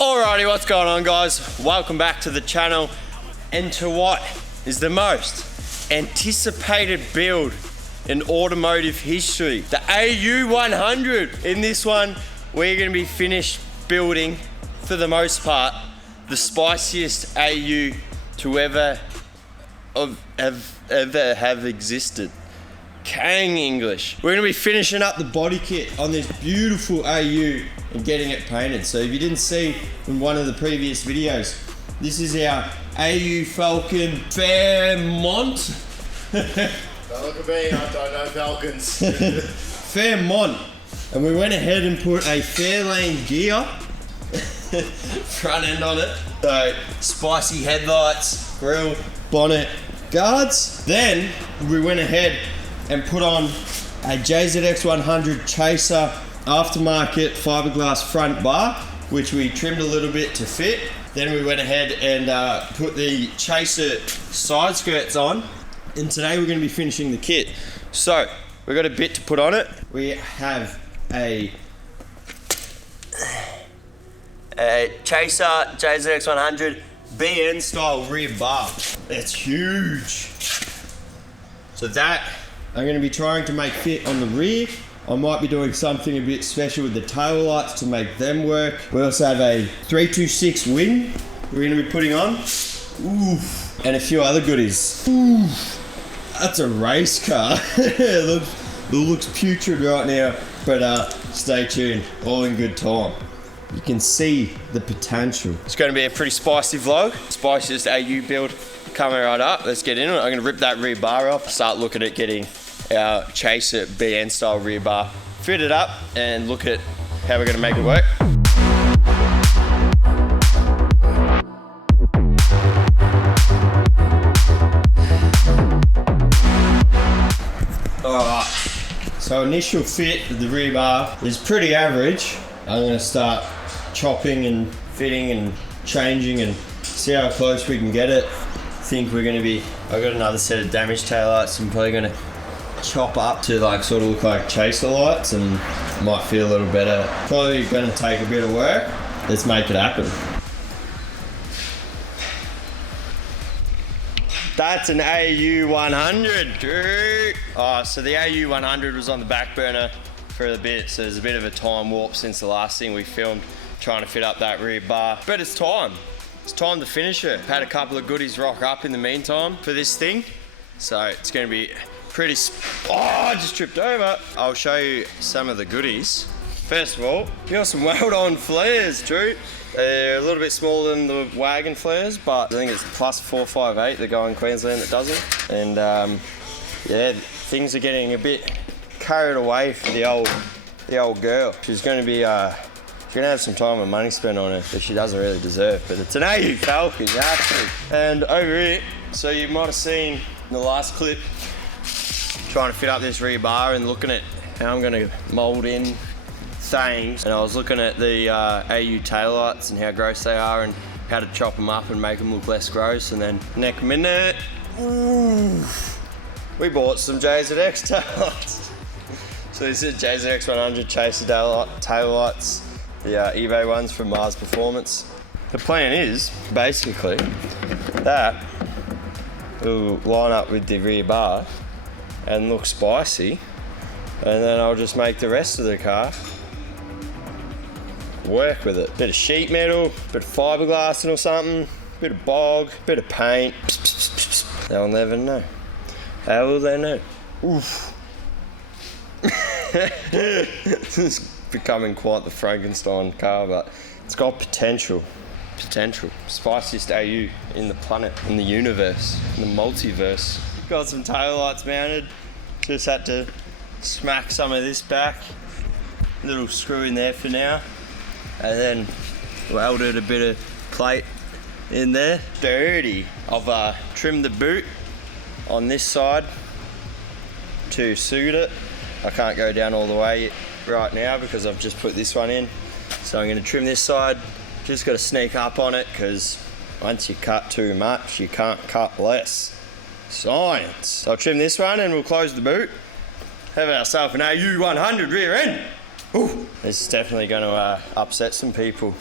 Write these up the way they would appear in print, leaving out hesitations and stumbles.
Alrighty, what's going on, guys? Welcome back to the channel and to what is the most anticipated build in automotive history, the AU100. In this one, we're going to be finished building, for the most part, the spiciest AU to ever have existed. Kang English. We're going to be finishing up the body kit on this beautiful AU and getting it painted. So if you didn't see in one of the previous videos, this is our AU Falcon Fairmont. Don't look at me, I don't know Falcons. Fairmont. And we went ahead and put a Fairlane gear front end on it. So spicy headlights, grille, bonnet, guards. Then we went ahead and put on a JZX100 Chaser aftermarket fiberglass front bar, which we trimmed a little bit to fit. Then we went ahead and put the Chaser side skirts on. And today we're going to be finishing the kit. So we've got a bit to put on it. We have a Chaser JZX100 BN style rear bar. It's huge. So that I'm going to be trying to make fit on the rear. I might be doing something a bit special with the tail lights to make them work. We also have a 326 wing we're going to be putting on. Oof. And a few other goodies. Oof. That's a race car. it looks putrid right now, but stay tuned. All in good time. You can see the potential. It's going to be a pretty spicy vlog. Spiciest AU build coming right up. Let's get into it. I'm going to rip that rear bar off, start looking at getting our Chaser BN style rear bar fitted up, and look at how we're going to make it work. Alright, so initial fit of the rear bar is pretty average. I'm going to start chopping and fitting and changing and see how close we can get it. I think we're going to be, I've got another set of damaged taillights. I'm probably going to chop up to like sort of look like Chaser lights and might feel a little better. Probably going to take a bit of work. Let's make it happen. That's an AU100, dude. Oh, so the AU100 was on the back burner for a bit, so there's a bit of a time warp since the last thing we filmed, trying to fit up that rear bar. But it's time. It's time to finish it. Had a couple of goodies rock up in the meantime for this thing, so it's going to be pretty. Oh, I just tripped over. I'll show you some of the goodies. First of all, we got some weld-on flares, Drew. They're a little bit smaller than the wagon flares, but I think it's plus 458 that go in Queensland that doesn't. And yeah, things are getting a bit carried away for the old girl. She's going to be she's going to have some time and money spent on it that she doesn't really deserve. But it's an AU Falcon, you have to. And over here, so you might have seen in the last clip, trying to fit up this rear bar and looking at how I'm going to mold in things. And I was looking at the AU taillights and how gross they are and how to chop them up and make them look less gross. And then next minute, ooh, we bought some JZX taillights. So this is JZX100 Chaser taillights, the eBay ones from Mars Performance. The plan is basically that will line up with the rear bar and look spicy, and then I'll just make the rest of the car work with it. Bit of sheet metal, bit of fiberglassing or something, bit of bog, bit of paint. They'll never know. How will they know? Oof. This is becoming quite the Frankenstein car, but it's got potential. Potential. Spiciest AU in the planet, in the universe, in the multiverse. Got some taillights mounted. Just had to smack some of this back. Little screw in there for now. And then welded a bit of plate in there. Dirty. I've trimmed the boot on this side to suit it. I can't go down all the way right now because I've just put this one in. So I'm going to trim this side. Just got to sneak up on it because once you cut too much, you can't cut less. Science. I'll trim this one and we'll close the boot. Have ourselves an AU100 rear end. Ooh, This is definitely going to upset some people.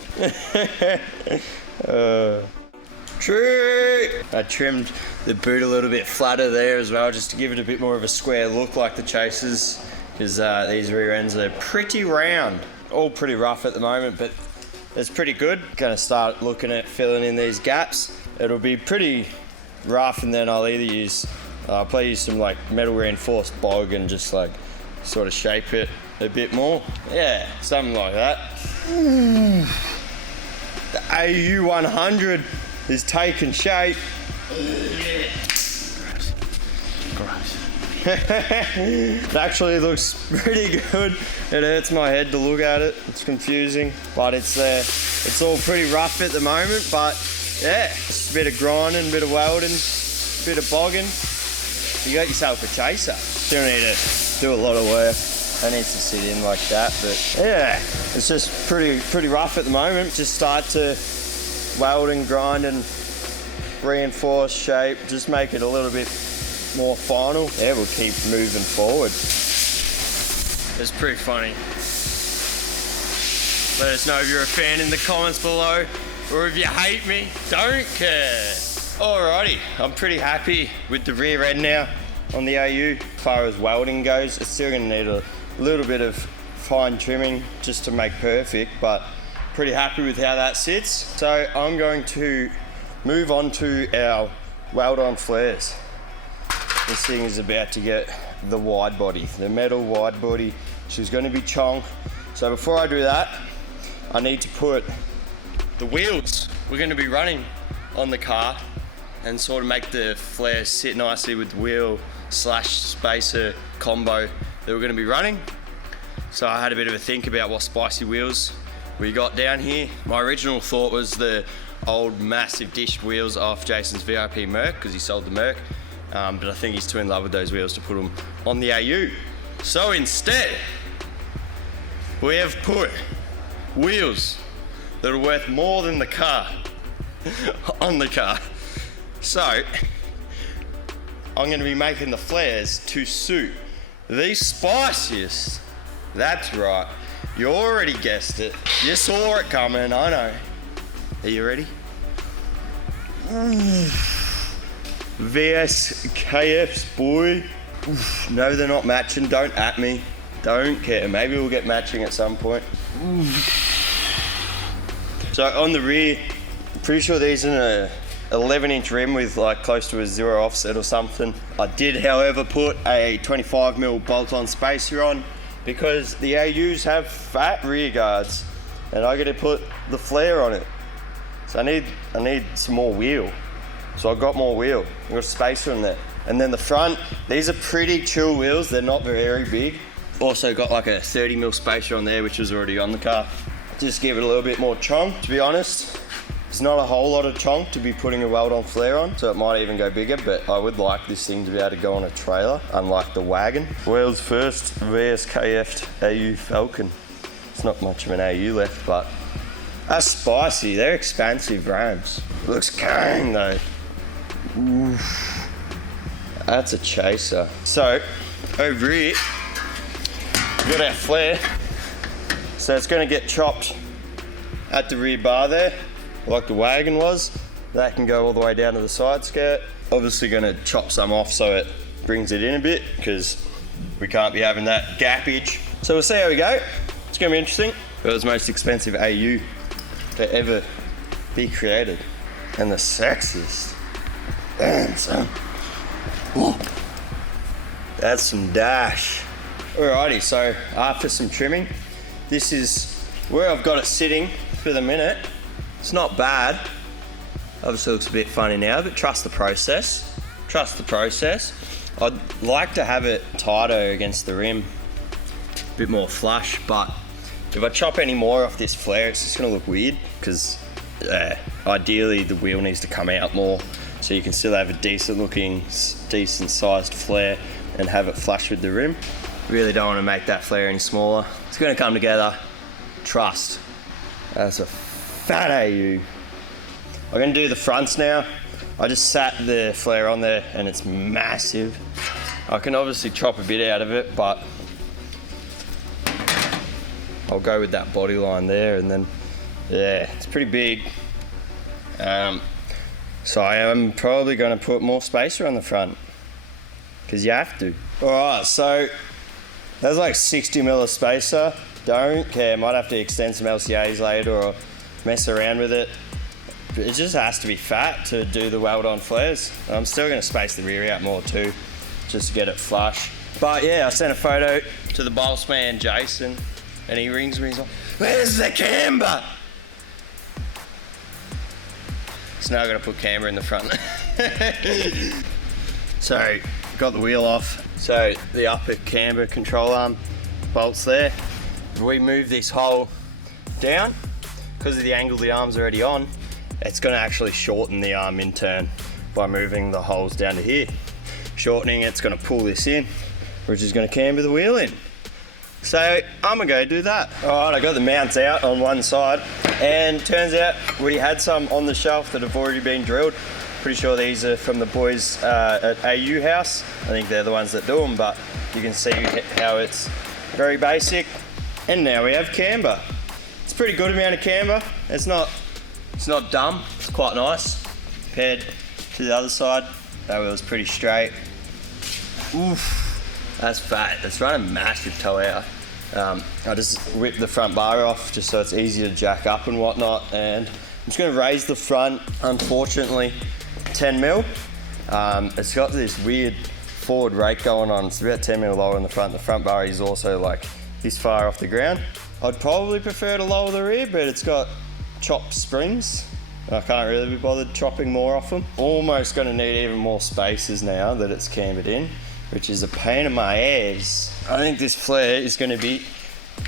True. I trimmed the boot a little bit flatter there as well, just to give it a bit more of a square look like the Chasers, because these rear ends are pretty round. All pretty rough at the moment, but it's pretty good. Going to start looking at filling in these gaps. It'll be pretty rough, and then I'll either use, I'll probably use some like metal reinforced bog and just like sort of shape it a bit more. Yeah, something like that. The AU100 is taking shape. It actually looks pretty good. It hurts my head to look at it. It's confusing, but it's there. It's all pretty rough at the moment, but yeah, just a bit of grinding, a bit of welding, a bit of bogging. You got yourself a Chaser. Still need to do a lot of work. It needs to sit in like that, but yeah, it's just pretty rough at the moment. Just start to weld and grind and reinforce shape, just make it a little bit more final. Yeah, we'll keep moving forward. It's pretty funny. Let us know if you're a fan in the comments below, or if you hate me, don't care. Alrighty, I'm pretty happy with the rear end now on the AU. As far as welding goes, it's still gonna need a little bit of fine trimming just to make perfect, but pretty happy with how that sits. So I'm going to move on to our weld-on flares. This thing is about to get the wide body, the metal wide body. She's going to be chonk. So before I do that, I need to put the wheels we're going to be running on the car and sort of make the flares sit nicely with the wheel / spacer combo that we're going to be running. So I had a bit of a think about what spicy wheels we got down here. My original thought was the old massive dish wheels off Jason's VIP Merc, because he sold the Merc, but I think he's too in love with those wheels to put them on the AU. So instead, we have put wheels that are worth more than the car on the car. So I'm going to be making the flares to suit the spiciest. That's right, you already guessed it. You saw it coming, I know. Are you ready? VSKFs, boy. No, they're not matching. Don't at me. Don't care. Maybe we'll get matching at some point. So on the rear, pretty sure these are an 11-inch rim with like close to a 0 offset or something. I did, however, put a 25mm bolt-on spacer on because the AUs have fat rear guards, and I got to put the flare on it. So I need some more wheel. So I got more wheel. I got a spacer in there. And then the front, these are pretty chill wheels. They're not very big. Also got like a 30mm spacer on there, which was already on the car. Just give it a little bit more chonk. To be honest, there's not a whole lot of chonk to be putting a weld-on flare on, so it might even go bigger, but I would like this thing to be able to go on a trailer, unlike the wagon. World's first VSKF AU Falcon. It's not much of an AU left, but that's spicy. They're expensive Rams. Looks kang though. Oof. That's a Chaser. So over here, we've got our flare. So it's going to get chopped at the rear bar there, like the wagon was. That can go all the way down to the side skirt. Obviously going to chop some off so it brings it in a bit, because we can't be having that gappage. So we'll see how we go. It's going to be interesting. It was the most expensive AU to ever be created, and the sexiest. Damn, son. Ooh. That's some dash. Alrighty, so after some trimming, this is where I've got it sitting for the minute. It's not bad. Obviously looks a bit funny now, but trust the process. Trust the process. I'd like to have it tighter against the rim, a bit more flush, but if I chop any more off this flare, it's just gonna look weird, because ideally the wheel needs to come out more so you can still have a decent looking, decent sized flare and have it flush with the rim. Really don't want to make that flare any smaller. It's gonna come together. Trust. That's a fat AU. I'm gonna do the fronts now. I just sat the flare on there and it's massive. I can obviously chop a bit out of it, but I'll go with that body line there, and then yeah, it's pretty big. So I am probably going to put more spacer on the front, because you have to. Alright, so there's like 60 mil of spacer. Don't care, might have to extend some LCAs later or mess around with it. It just has to be fat to do the weld on flares. I'm still going to space the rear out more too, just to get it flush. But yeah, I sent a photo to the boss man Jason, and he rings me, he's like, "Where's the camber?" So now I've got to put camber in the front. So, got the wheel off. So the upper camber control arm bolts there. If we move this hole down, because of the angle the arm's already on, it's going to actually shorten the arm in turn by moving the holes down to here. Shortening it's going to pull this in, which is going to camber the wheel in. So I'm going to go do that. Alright, I got the mounts out on one side, and turns out we had some on the shelf that have already been drilled. Pretty sure these are from the boys at AU House. I think they're the ones that do them, but you can see how it's very basic. And now we have camber. It's a pretty good amount of camber. It's not dumb, it's quite nice. Compared to the other side, that wheel's pretty straight. Oof, that's fat. It's running a massive toe out. I just whipped the front bar off just so it's easier to jack up and whatnot, and I'm just going to raise the front, unfortunately 10 mil. It's got this weird forward rake going on. It's about 10 mil lower in the front. The front bar is also like this far off the ground. I'd probably prefer to lower the rear, but it's got chopped springs. I can't really be bothered chopping more off them. Almost going to need even more spacers now that it's cambered in, which is a pain in my ass. I think this flare is going to be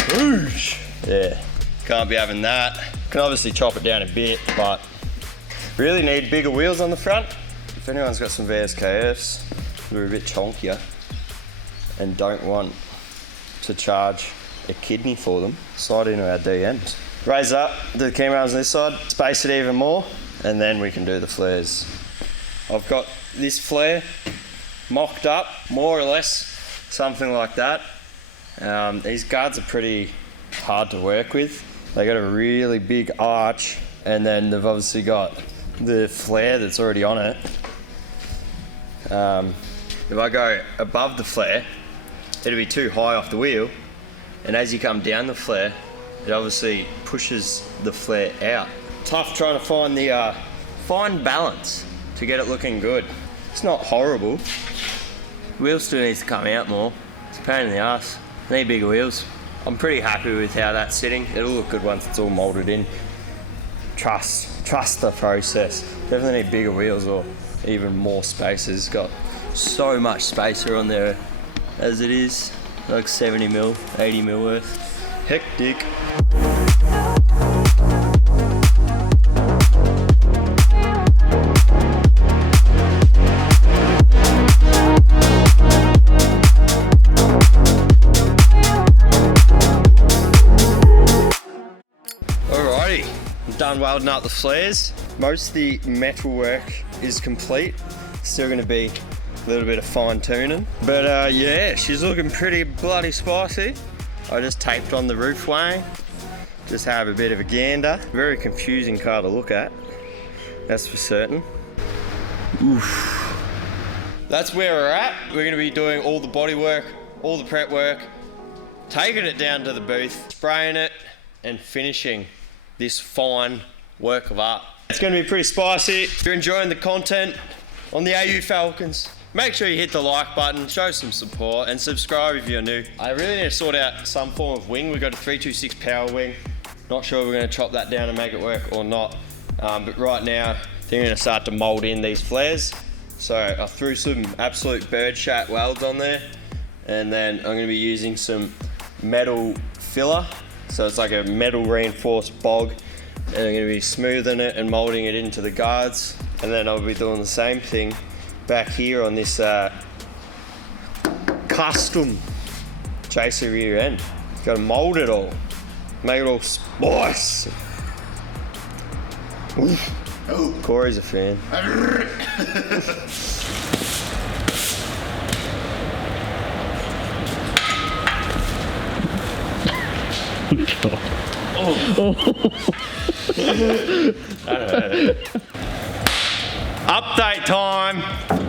huge. Yeah, can't be having that. Can obviously chop it down a bit, but really need bigger wheels on the front. If anyone's got some VSKFs that are a bit chonkier and don't want to charge a kidney for them, slide into our DMs. Raise up the camber arms on this side, space it even more, and then we can do the flares. I've got this flare mocked up, more or less, something like that. These guards are pretty hard to work with. They got a really big arch, and then they've obviously got the flare that's already on it. If I go above the flare, it'll be too high off the wheel, and as you come down the flare, it obviously pushes the flare out. Tough trying to find the fine balance to get it looking good. It's not horrible. Wheel still needs to come out more. It's a pain in the ass. Need bigger wheels. I'm pretty happy with how that's sitting. It'll look good once it's all molded in. Trust the process. Definitely need bigger wheels or even more spacers. Got so much spacer on there as it is. Like 70 mil, 80 mil worth. Hectic. Alrighty, I'm done welding up the flares. Most of the metal work is complete. Still going to be a little bit of fine tuning, but yeah, she's looking pretty bloody spicy. I just taped on the roof wing, just have a bit of a gander. Very confusing car to look at, that's for certain. Oof. That's where we're at. We're going to be doing all the body work, all the prep work, taking it down to the booth, spraying it, and finishing this fine work of art. It's going to be pretty spicy. If you're enjoying the content on the AU Falcons, make sure you hit the like button, show some support, and subscribe if you're new. I really need to sort out some form of wing. We've got a 326 power wing. Not sure if we're going to chop that down and make it work or not. But right now, I think we're going to start to mold in these flares. So I threw some absolute bird shat welds on there. And then I'm going to be using some metal filler. So it's like a metal reinforced bog. And I'm going to be smoothing it and molding it into the guards. And then I'll be doing the same thing back here on this custom chaser rear end. Got to mold it all, make it all spice. Ooh. Corey's a fan. Update time.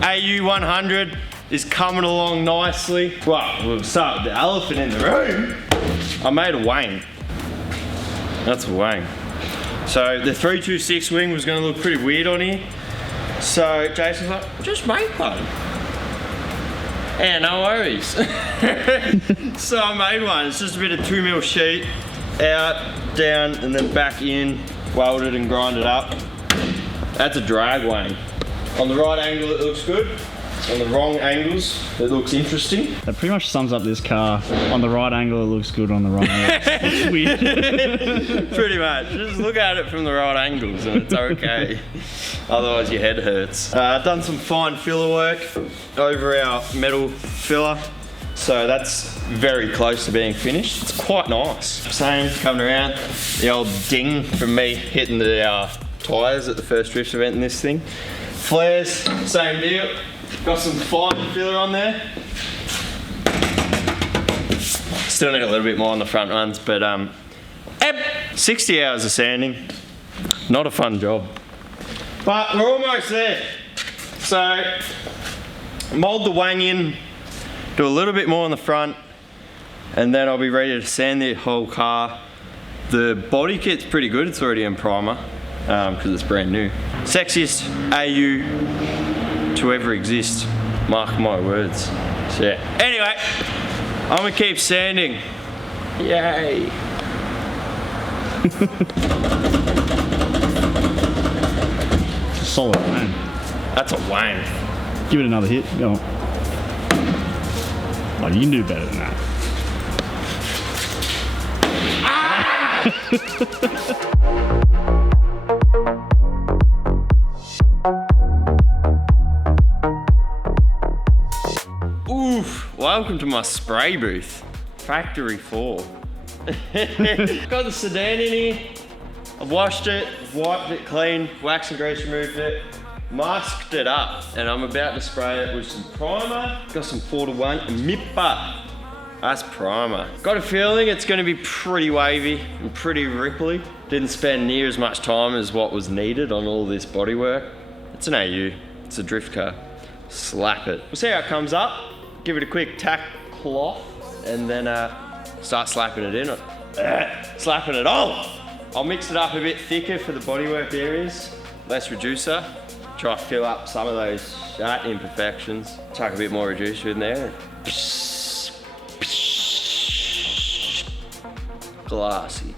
AU100 is coming along nicely. Well, we'll start with the elephant in the room. I made a wang. That's a wang. So the 326 wing was going to look pretty weird on here. So Jason's like, just make one. Yeah, no worries. So I made one. It's just a bit of 2mm sheet, out, down, and then back in, welded and grinded up. That's a drag wang. On the right angle it looks good. On the wrong angles it looks interesting. That pretty much sums up this car. On the right angle it looks good, on the wrong angle it looks weird. Pretty much. Just look at it from the right angles and it's okay. Otherwise your head hurts. Done some fine filler work over our metal filler. So that's very close to being finished. It's quite nice. Same coming around. The old ding from me hitting the tyres at the first drift event in this thing. Flares, same deal. Got some fine filler on there. Still need a little bit more on the front ones, but 60 hours of sanding. Not a fun job. But we're almost there. So, mold the wang in, do a little bit more on the front, and then I'll be ready to sand the whole car. The body kit's pretty good, it's already in primer, because it's brand new. Sexiest AU to ever exist, mark my words. So yeah. Anyway, I'm gonna keep sanding. Yay. It's a solid wang. That's a wang. Give it another hit. Go on. Oh, you can do better than that. Oof, welcome to my spray booth. Factory 4. Got the sedan in here. I've washed it, wiped it clean, wax and grease removed it, masked it up, and I'm about to spray it with some primer. Got some 4-to-1 MIPA. That's primer. Got a feeling it's gonna be pretty wavy and pretty ripply. Didn't spend near as much time as what was needed on all this bodywork. It's an AU, it's a drift car. Slap it. We'll see how it comes up. Give it a quick tack cloth and then start slapping it in. Slapping it on. I'll mix it up a bit thicker for the bodywork areas. Less reducer. Try to fill up some of those imperfections. Chuck a bit more reducer in there. Glassy.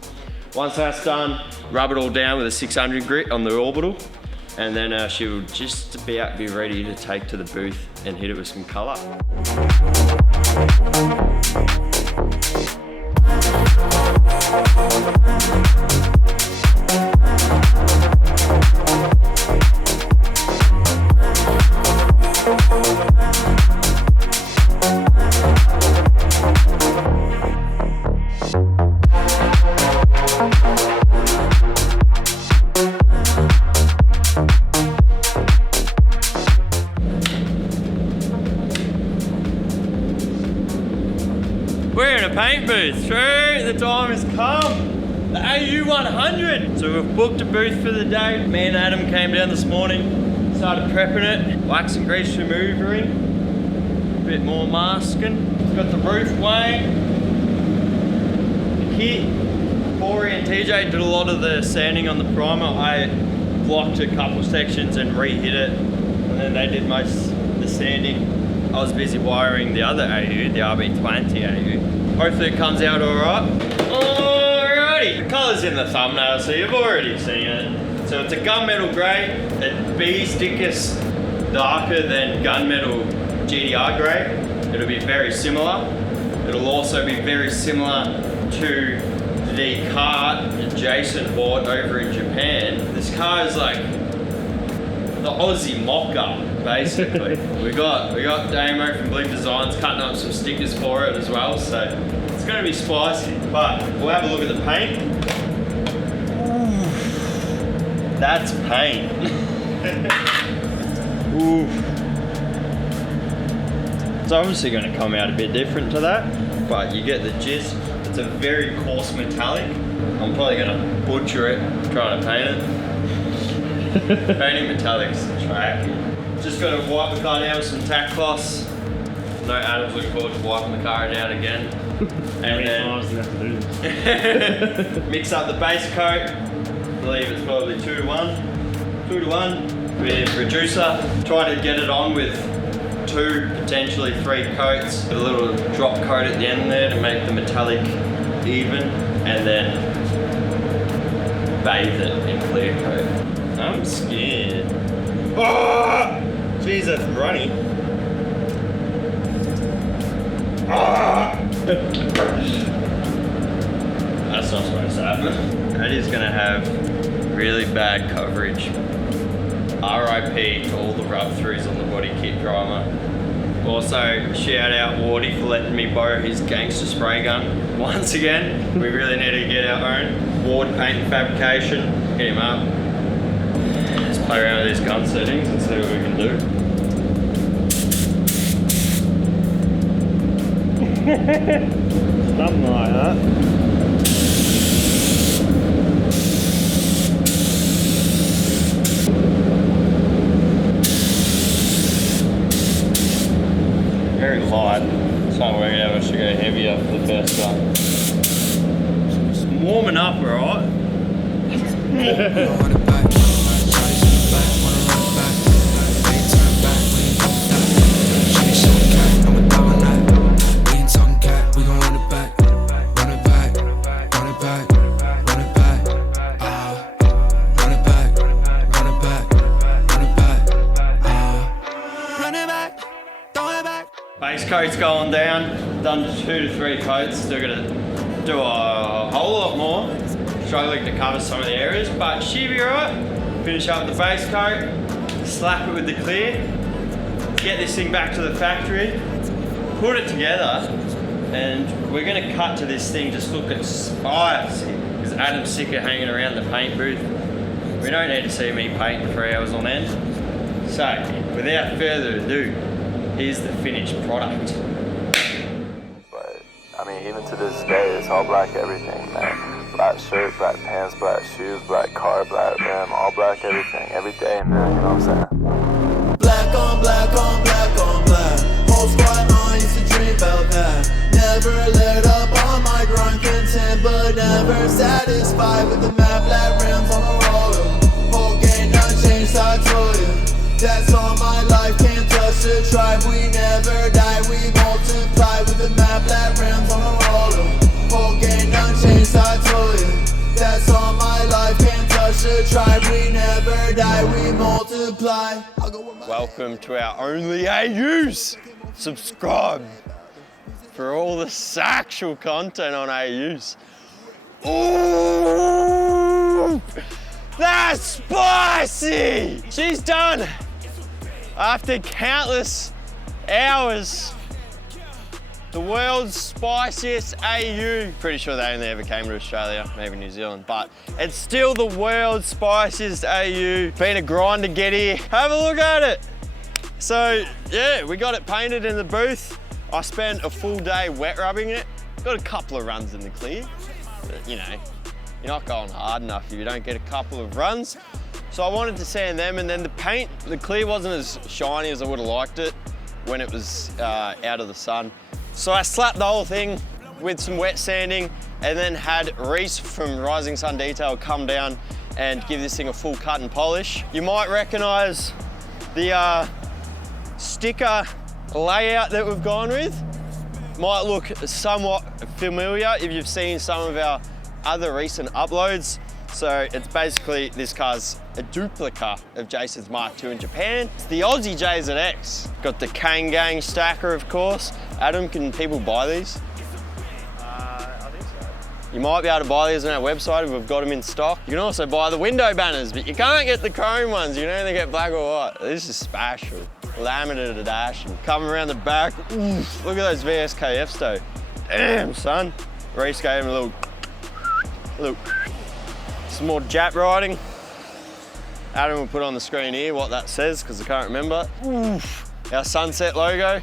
Once that's done, rub it all down with a 600 grit on the orbital, and then she'll just about be ready to take to the booth and hit it with some colour. We're in a paint booth, true, the time has come. The AU100. So we've booked a booth for the day. Me and Adam came down this morning, started prepping it, wax and grease removering, a bit more masking. Got the roof wang, the kit. Corey and TJ did a lot of the sanding on the primer. I blocked a couple sections and re-hit it, and then they did most of the sanding. I was busy wiring the other AU, the RB20 AU. Hopefully it comes out alright. Alrighty, the colour's in the thumbnail, so you've already seen it. So it's a gunmetal grey. It bees thickest darker than gunmetal GDR grey. It'll be very similar. It'll also be very similar to the car that Jason bought over in Japan. This car is like the Aussie mocha, basically. we got Damo from Blink Designs cutting up some stickers for it as well, so it's gonna be spicy. But we'll have a look at the paint. Ooh, that's paint. Ooh. It's obviously gonna come out a bit different to that, but you get the gist. The It's a very coarse metallic. I'm probably gonna butcher it trying to paint it. Painting metallics is a track. Just gotta wipe the car down with some tack cloths. No, Adam's looking forward to wiping the car down again. And then times do you have to do this? mix up the base coat. I believe it's probably 2 to 1. 2 to 1 with reducer. Try to get it on with 2, potentially 3 coats. A little drop coat at the end there to make the metallic even, and then bathe it in clear coat. I'm scared. Oh! Jeez, that's runny. Oh! That's not supposed to happen. That is gonna have really bad coverage. RIP to all the rub-throughs on the body kit driver. Also, shout out Wardy for letting me borrow his gangster spray gun. Once again, we really need to get our own. Ward Paint and Fabrication, hit him up. Let's play around with these gun settings and see what we can do. Something like that. Very light. It's not working out. I should go heavier for the first gun. It's warming up, alright? Base coat's going down, done 2 to 3 coats, still gonna do a whole lot more. Struggling to cover some of the areas, but she'll be alright. Finish up the base coat, slap it with the clear, get this thing back to the factory, put it together, and we're gonna cut to this thing just look at spicy, because Adam's sick of hanging around the paint booth. We don't need to see me paint for 3 hours on end. So, without further ado, here's the finished product. But, I mean, even to this day, it's all black everything, man. Black shirt, black pants, black shoes, black car, black rim, all black everything, every day, man, you know what I'm saying? Black on black on black on black. Whole squad on, used to dream about that. Never let up on my grind, content, but never satisfied with the matte black rims on the roller. Whole game done changed, I told you. That's all my life, can't touch the tribe. We never die, we multiply with the matte black rims on the roller. Whole game done changed, I told you. That's all my life, can't touch the tribe. We never die, we multiply. Welcome to our only AUs. Subscribe for all the sexual content on AUs. Ooh, that's spicy! She's done. After countless hours, the world's spiciest AU. Pretty sure they only ever came to Australia, maybe New Zealand, but it's still the world's spiciest AU. Been a grind to get here. Have a look at it. So yeah, we got it painted in the booth. I spent a full day wet rubbing it. Got a couple of runs in the clear, but you know, you're not going hard enough if you don't get a couple of runs. So I wanted to sand them, and then the paint, the clear wasn't as shiny as I would have liked it when it was out of the sun. So I slapped the whole thing with some wet sanding, and then had Reet from Rising Sun Detail come down and give this thing a full cut and polish. You might recognize the sticker layout that we've gone with. Might look somewhat familiar if you've seen some of our other recent uploads. So it's basically, this car's a duplica of Jason's Mark II in Japan. It's the Aussie JZX. Got the Kang stacker, of course. Adam, can people buy these? I think so. You might be able to buy these on our website if we've got them in stock. You can also buy the window banners, but you can't get the chrome ones. You can only get black or white. This is special. Laminated edition. Coming around the back, oof, look at those VSKFs though. Damn, son. Reese gave him a little, some more Jap writing. Adam will put on the screen here what that says, because I can't remember. Oof. Our sunset logo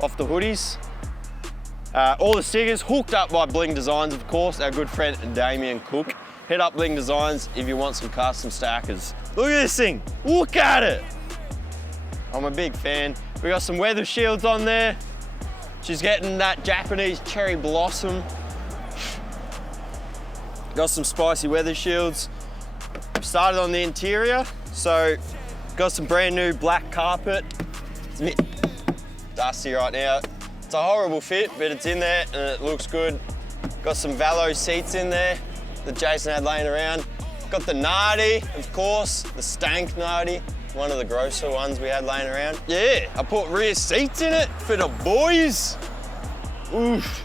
off the hoodies. All the stickers hooked up by Bling Designs, of course, our good friend Damien Cook. Hit up Bling Designs if you want some custom stackers. Look at this thing, look at it. I'm a big fan. We got some weather shields on there. She's getting that Japanese cherry blossom. Got some spicy weather shields. Started on the interior, so got some brand new black carpet. It's a bit dusty right now. It's a horrible fit, but it's in there and it looks good. Got some Valo seats in there that Jason had laying around. Got the Nardi, of course, the stank Nardi, one of the grosser ones we had laying around. Yeah, I put rear seats in it for the boys. Oof,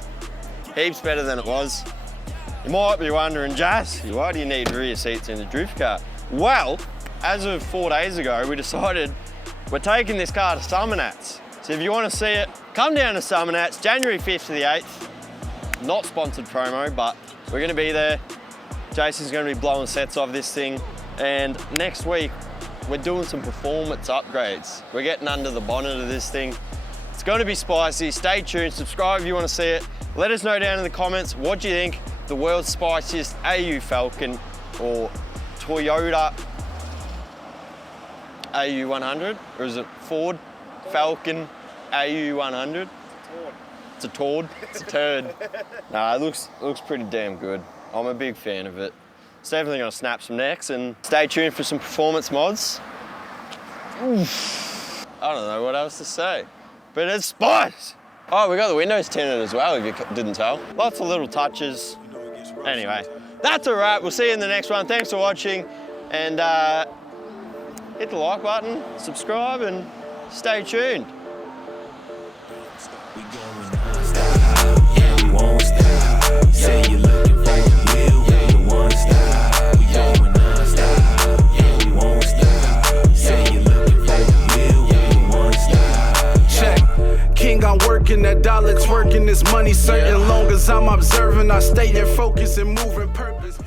heaps better than it was. You might be wondering, Jazz, why do you need rear seats in a drift car? Well, as of 4 days ago, we decided we're taking this car to Summer Nats. So if you want to see it, come down to Summer Nats, January 5th to the 8th. Not sponsored promo, but we're going to be there. Jason's going to be blowing sets off this thing. And next week, we're doing some performance upgrades. We're getting under the bonnet of this thing. It's going to be spicy. Stay tuned, subscribe if you want to see it. Let us know down in the comments, what do you think the world's spiciest AU Falcon or Toyota AU100? Or is it Ford Falcon AU100? It's a turd. It's a turd. Nah, it looks pretty damn good. I'm a big fan of it. It's definitely gonna snap some necks, and stay tuned for some performance mods. Oof. I don't know what else to say, but it's spice. Oh, we got the windows tinted as well, if you didn't tell. Lots of little touches. Anyway, that's a wrap. We'll see you in the next one. Thanks for watching, and hit the like button, subscribe, and stay tuned. Say you're looking for a meal, the one style. We going non-stop, yeah, we won't stop. Say you're looking for a meal, the one style. Check, King, I'm working, that dollar twerking, this money certain. Long as I'm observing, I stay in focus and moving purpose.